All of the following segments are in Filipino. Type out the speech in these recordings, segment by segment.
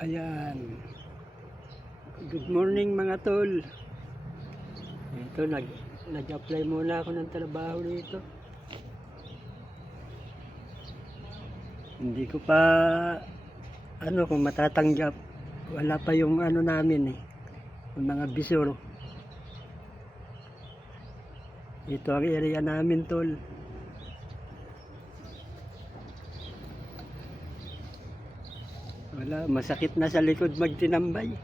Ayan. Good morning mga tol. Ito, nag-apply muna ako ng trabaho dito. Hindi ko pa kung matatanggap. Wala pa yung namin yung mga bisor. Ito ang area namin, tol. Wala, masakit na sa likod magtinambay.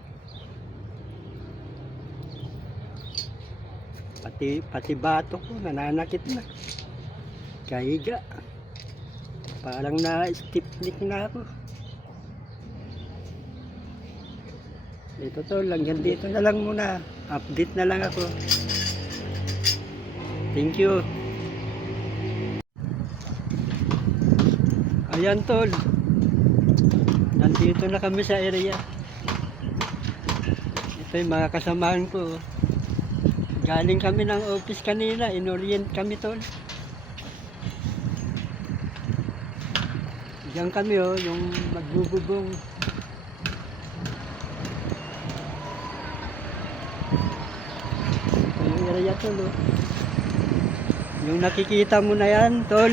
Pati batok ko nananakit na. Kahiga. Parang na-stiffneck na ako. Ito tol, hanggang dito na lang muna. Update na lang ako. Thank you. Ayan tol. Nandito na kami sa area. Ito yung mga kasamahan ko. Galing kami ng office kanina. In-orient kami tol. Diyan kami yung magbububong. Ito yung area tol Yung nakikita mo na yan tol.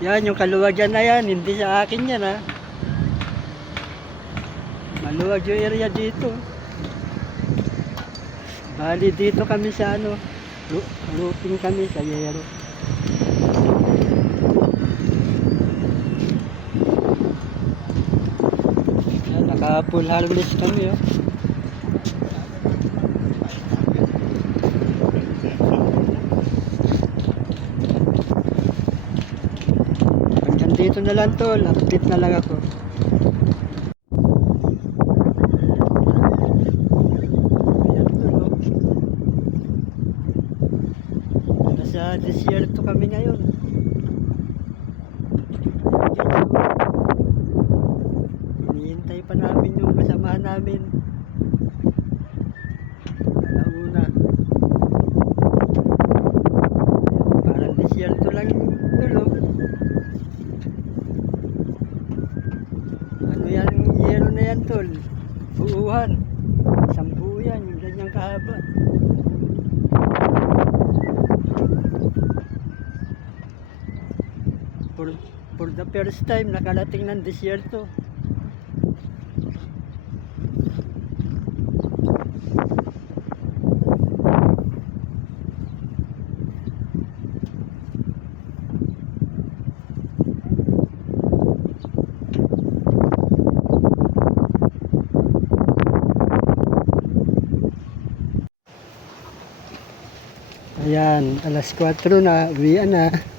Yan yung kaluwagan na yan. Hindi sa akin yan maluwag yung area dito. Bali dito kami sa roofing kami sa yero. Naka full harvest kami Hanggang dito na lang tol. Update na lang ako. Sa desierto kami ngayon. Hinihintay pa namin yung kasamahan namin. Alauna. Parang desierto lang tulog. Ano yan, yero na yan tol? Buuhan. Isang buo yan, yung ganyang kahaba. For the first time nakarating ng desierto. Ayan, alas 4 na, uwian na.